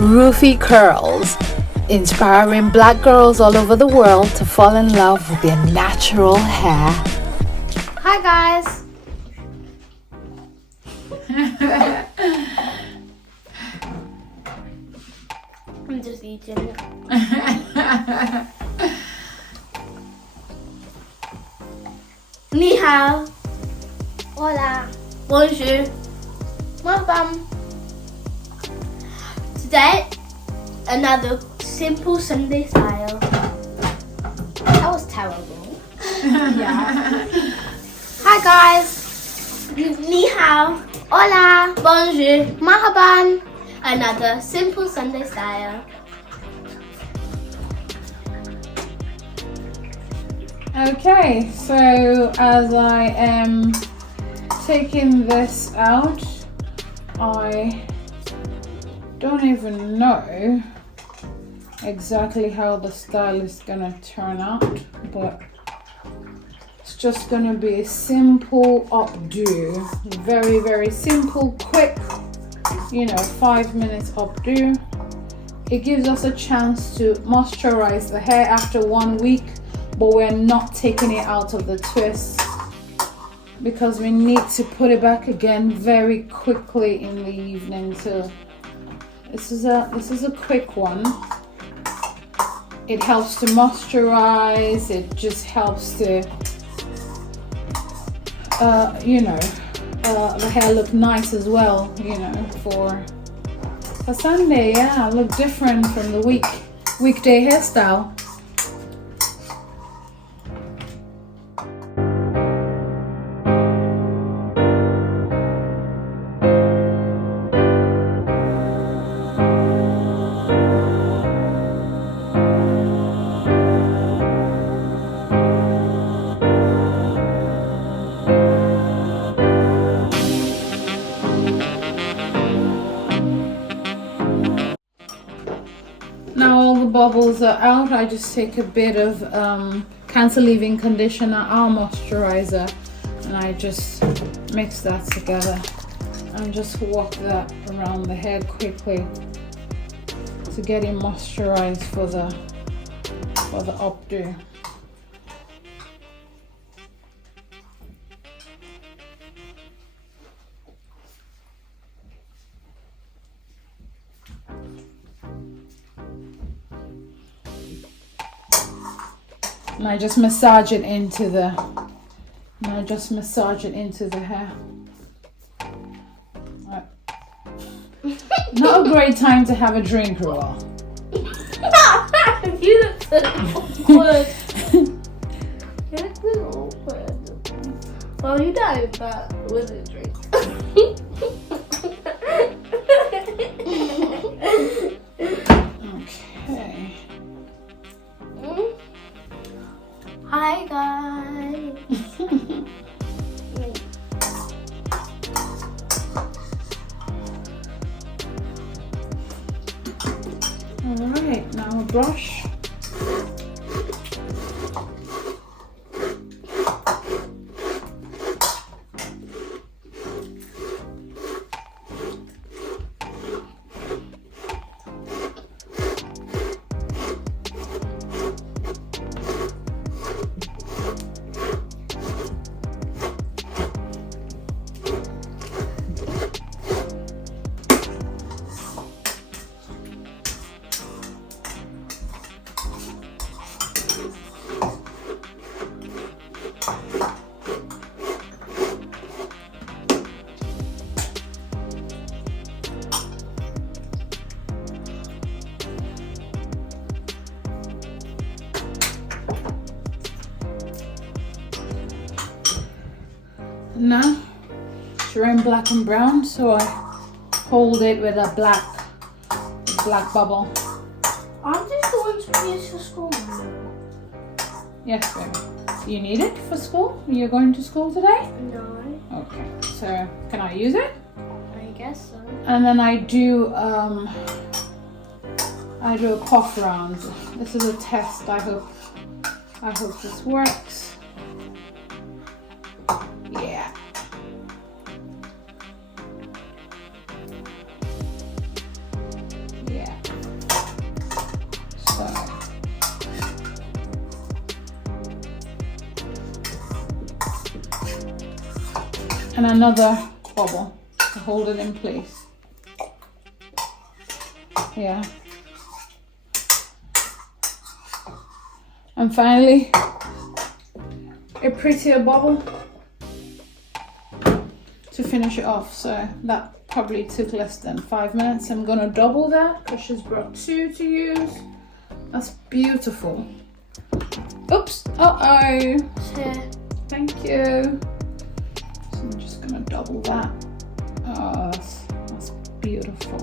Roofy curls, inspiring black girls all over the world to fall in love with their natural hair. Hi guys. I'm just eating it. Ni hao. Hola. Bonjour. Welcome. Today, another simple Sunday style. That was terrible. Yeah. Hi guys. Ni hao. Hola. Bonjour. Marhaban. Another simple Sunday style. Okay, so as I am taking this out, I don't even know exactly how the style is gonna turn out, but it's just gonna be a simple updo, very, very simple, quick, 5 minutes updo. It gives us a chance to moisturize the hair after 1 week, but we're not taking it out of the twist because we need to put it back again very quickly in the evening. So this is a quick one. It helps to moisturize. It just helps to the hair look nice as well, for Sunday. Yeah, look different from the weekday hairstyle. Now all the bubbles are out. I just take a bit of cancer leave-in conditioner, our moisturizer, and I just mix that together and just walk that around the hair quickly to get it moisturized for the updo. And I just massage it into the hair. Right. Not a great time to have a drink, Ru. You look so awkward. You look so awkward. Well, you don't, but with a drink. Okay. Hi guys. Alright, now a brush. Now it's wearing black and brown, so I hold it with a black bubble. Aren't these the ones we use for school? Yes, baby. You need it for school? You're going to school today? No. Okay. So can I use it? I guess so. And then I do a puff round. This is a test. I hope this works. Yeah. Yeah. So. And another bubble to hold it in place. Yeah. And finally, a prettier bubble to finish it off. So that probably took less than 5 minutes. I'm gonna double that because she's brought 2 to use. That's beautiful. Oops, uh-oh. Thank you. So I'm just gonna double that. Oh, that's beautiful.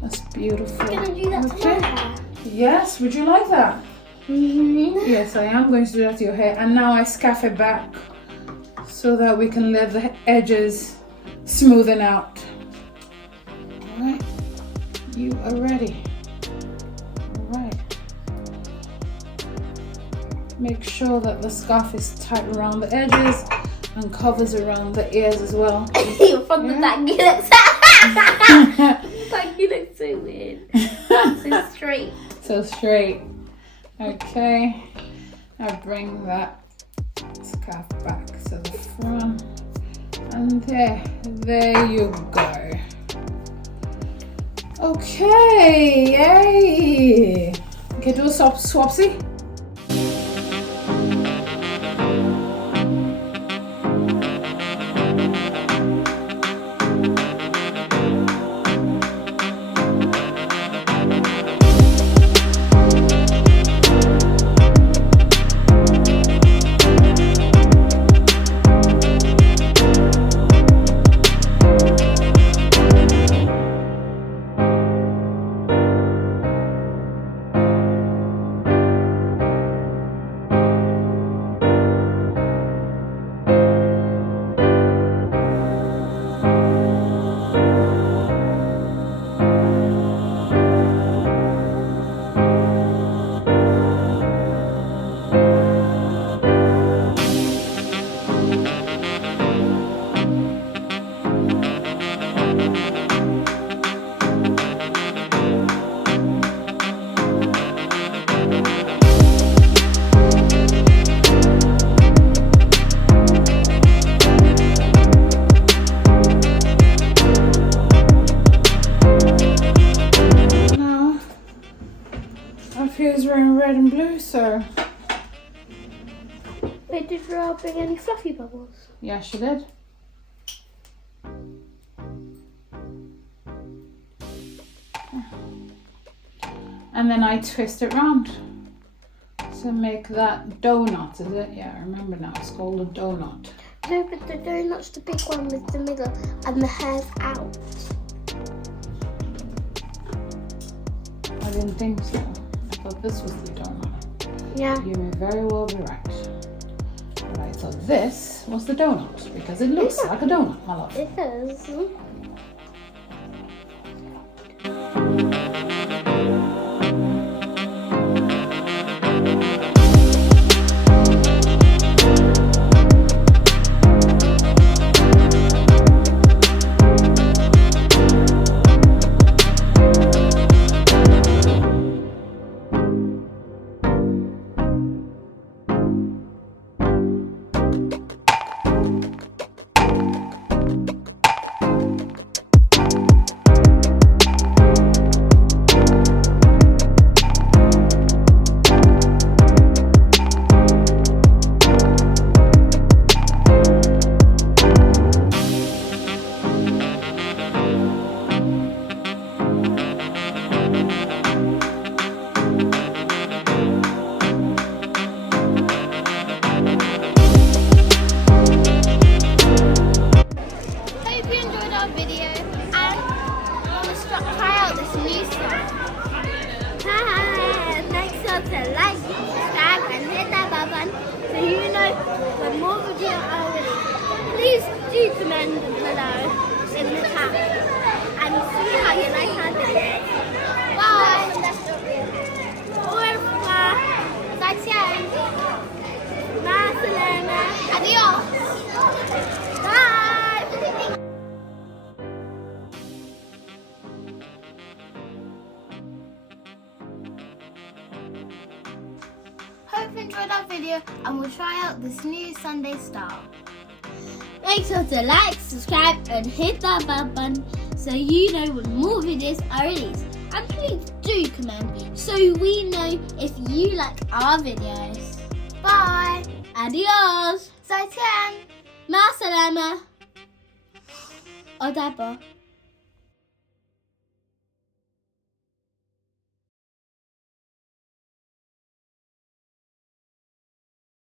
That's beautiful. You're gonna do that to my hair? Yes, would you like that? Yes, I am going to do that to your hair. And now I scarf it back so that we can let the edges smoothen out. Alright, you are ready. Alright. Make sure that the scarf is tight around the edges and covers around the ears as well. From the back, you look like you look so weird. So straight. So straight. Okay. Now bring that scarf back to the front. And there you go. Okay, yay. Okay, do a swapsy. We're in red and blue, so. Wait, did Ru bring any fluffy bubbles? Yeah, she did. And then I twist it round to make that donut, is it? Yeah, I remember now, it's called a donut. No, but the donut's the big one with the middle and the hair's out. I didn't think so. I thought this was the donut. Yeah. You may very well be right. But I thought this was the donut because it looks like a donut, my love. It does. Please do comment below in the chat and see how you like our video. Bye! Au revoir! Zaijian! Ma salama! Adios! Bye! you've enjoyed our video and we'll try out this new Sunday style. Make sure to like, subscribe and hit that bell button so you know when more videos are released. And please do comment so we know if you like our videos. Bye! Adios! Zaijian! Ma salama! O dabo.